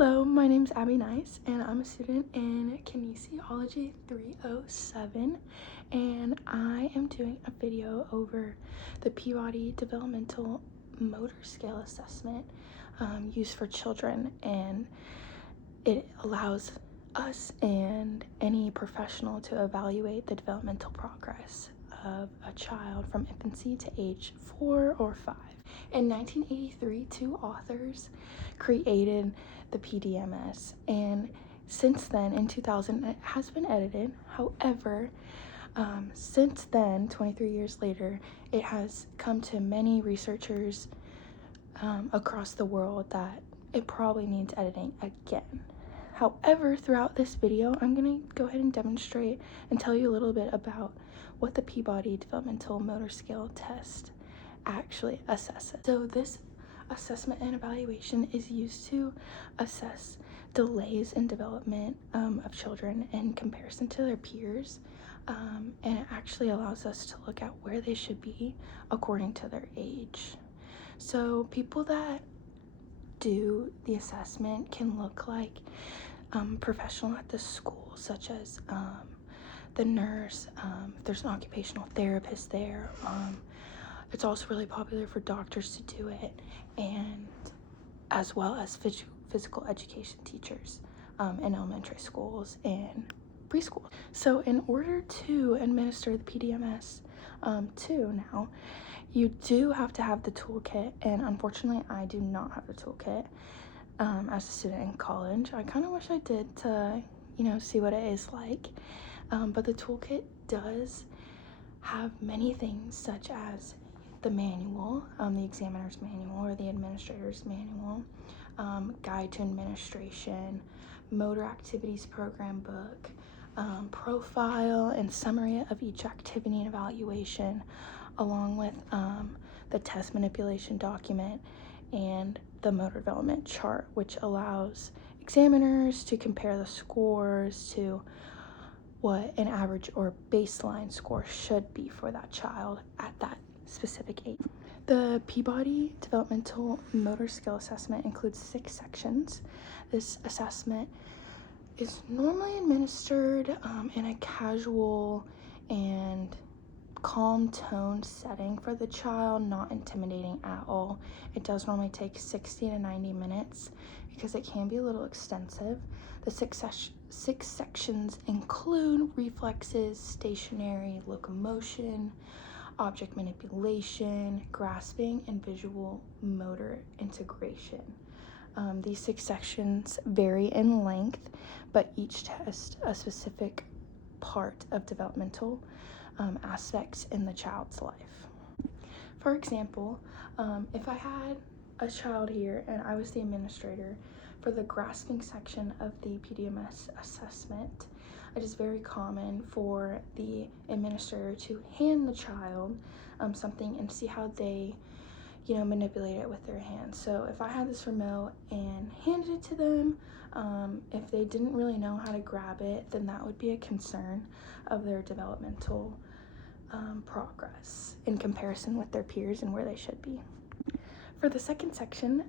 Hello, my name's Abby Nice, and I'm a student in Kinesiology 307, and I am doing a video over the Peabody Developmental Motor Scale Assessment used for children, and it allows us and any professional to evaluate the developmental progress of a child from infancy to age 4 or 5. In 1983, two authors created the PDMS, and since then, in 2000, it has been edited. However, since then, 23 years later, it has come to many researchers across the world that it probably needs editing again. However, throughout this video, I'm going to go ahead and demonstrate and tell you a little bit about what the Peabody Developmental Motor Scale Test actually assesses. So this assessment and evaluation is used to assess delays in development of children in comparison to their peers, and it actually allows us to look at where they should be according to their age. So people that do the assessment can look like professional at the school, such as the nurse, if there's an occupational therapist there. It's also really popular for doctors to do it, and as well as physical education teachers in elementary schools and preschool. So in order to administer the PDMS now, you do have to have the toolkit, and unfortunately I do not have the toolkit as a student in college. I kind of wish I did to, see what it is like, but the toolkit does have many things such as the manual, the examiner's manual or the administrator's manual, guide to administration, motor activities program book, profile and summary of each activity and evaluation, along with the test manipulation document and the motor development chart, which allows examiners to compare the scores to what an average or baseline score should be for that child at that specific age. The Peabody Developmental Motor Skill Assessment includes 6 sections. This assessment is normally administered in a casual and calm tone setting for the child, not intimidating at all. It does normally take 60 to 90 minutes because it can be a little extensive. The six sections include reflexes, stationary, locomotion, object manipulation, grasping, and visual motor integration. These 6 sections vary in length, but each test a specific part of developmental aspects in the child's life. For example, if I had a child here and I was the administrator for the grasping section of the PDMS assessment, it is very common for the administrator to hand the child something and see how they manipulate it with their hands. So if I had this remote and handed it to them, if they didn't really know how to grab it, then that would be a concern of their developmental progress in comparison with their peers and where they should be. For the second section,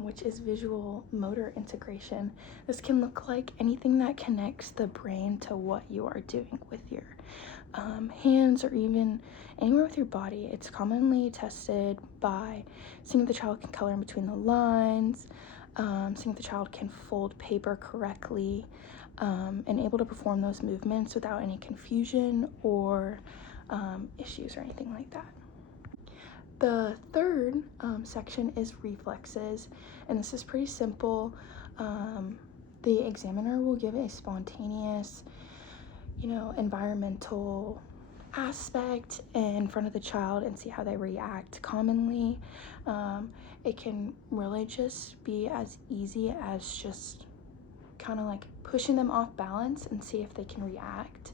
which is visual motor integration, this can look like anything that connects the brain to what you are doing with your hands or even anywhere with your body. It's commonly tested by seeing if the child can color in between the lines, seeing if the child can fold paper correctly, and able to perform those movements without any confusion or issues or anything like that. The third section is reflexes, and this is pretty simple. The examiner will give a spontaneous, environmental aspect in front of the child and see how they react. Commonly, it can really just be as easy as just kind of like pushing them off balance and see if they can react.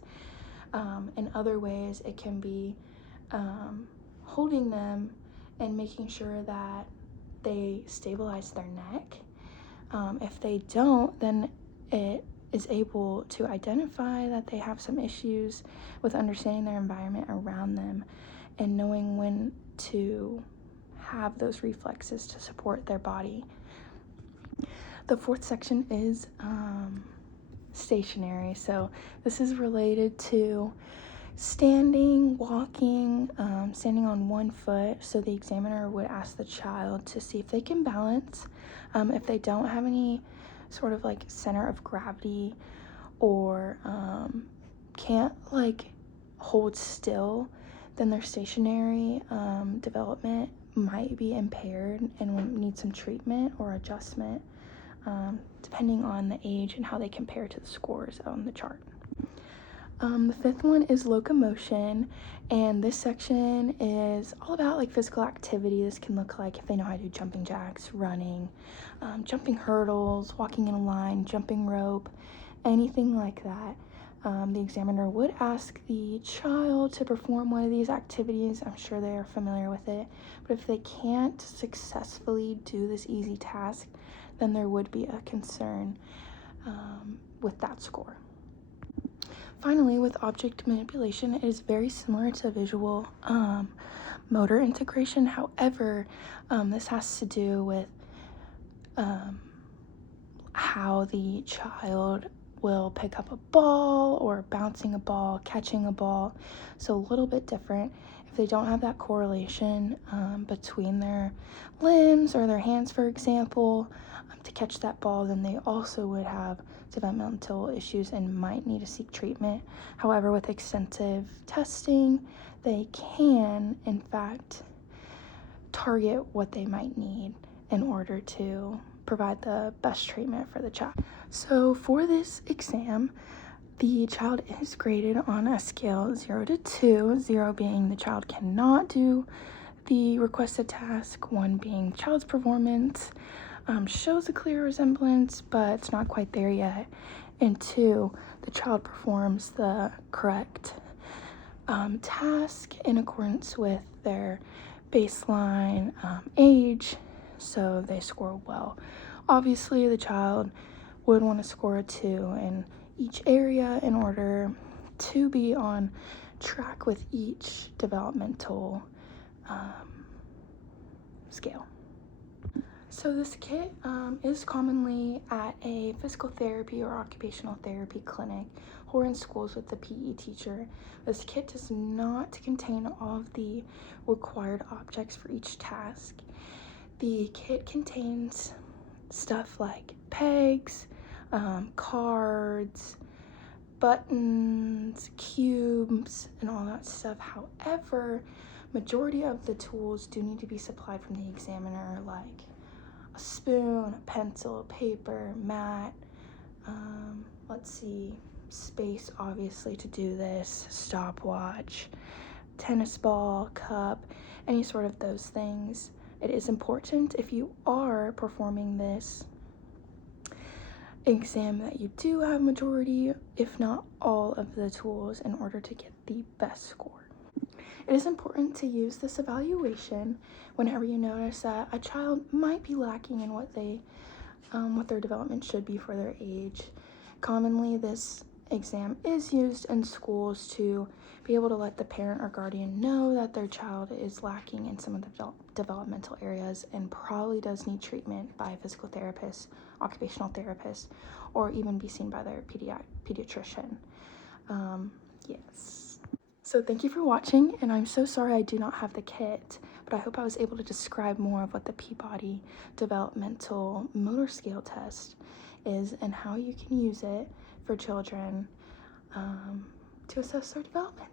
In other ways, it can be holding them and making sure that they stabilize their neck. If they don't, then it is able to identify that they have some issues with understanding their environment around them and knowing when to have those reflexes to support their body. The fourth section is stationary. So this is related to standing, walking, standing on one foot. So the examiner would ask the child to see if they can balance. If they don't have any sort of like center of gravity, or can't like hold still, then their stationary development might be impaired and will need some treatment or adjustment, depending on the age and how they compare to the scores on the chart. The fifth one is locomotion, and this section is all about like physical activity. This can look like if they know how to do jumping jacks, running, jumping hurdles, walking in a line, jumping rope, anything like that. The examiner would ask the child to perform one of these activities. I'm sure they are familiar with it, but if they can't successfully do this easy task, then there would be a concern with that score. Finally, with object manipulation, it is very similar to visual motor integration. However, this has to do with how the child will pick up a ball, or bouncing a ball, catching a ball. So a little bit different. If they don't have that correlation between their limbs or their hands, for example, to catch that ball, then they also would have developmental issues and might need to seek treatment. However, with extensive testing, they can, in fact, target what they might need in order to provide the best treatment for the child. So for this exam, the child is graded on a scale 0 to 2, 0 being the child cannot do the requested task, 1 being the child's performance shows a clear resemblance, but it's not quite there yet, and 2, the child performs the correct task in accordance with their baseline age, so they score well. Obviously, the child would want to score a 2 in each area in order to be on track with each developmental scale. So this kit is commonly at a physical therapy or occupational therapy clinic or in schools with the PE teacher. This kit does not contain all of the required objects for each task. The kit contains stuff like pegs, cards, buttons, cubes, and all that stuff. However, majority of the tools do need to be supplied from the examiner, like a spoon, a pencil, paper, mat, space obviously to do this, stopwatch, tennis ball, cup, any sort of those things. It is important if you are performing this exam that you do have majority, if not all, of the tools in order to get the best score. It is important to use this evaluation whenever you notice that a child might be lacking in what their development should be for their age. Commonly, this exam is used in schools to be able to let the parent or guardian know that their child is lacking in some of the developmental areas and probably does need treatment by a physical therapist, occupational therapist, or even be seen by their pediatrician. Yes. So thank you for watching, and I'm so sorry I do not have the kit, but I hope I was able to describe more of what the Peabody Developmental Motor Scale Test is and how you can use it for children to assess their development.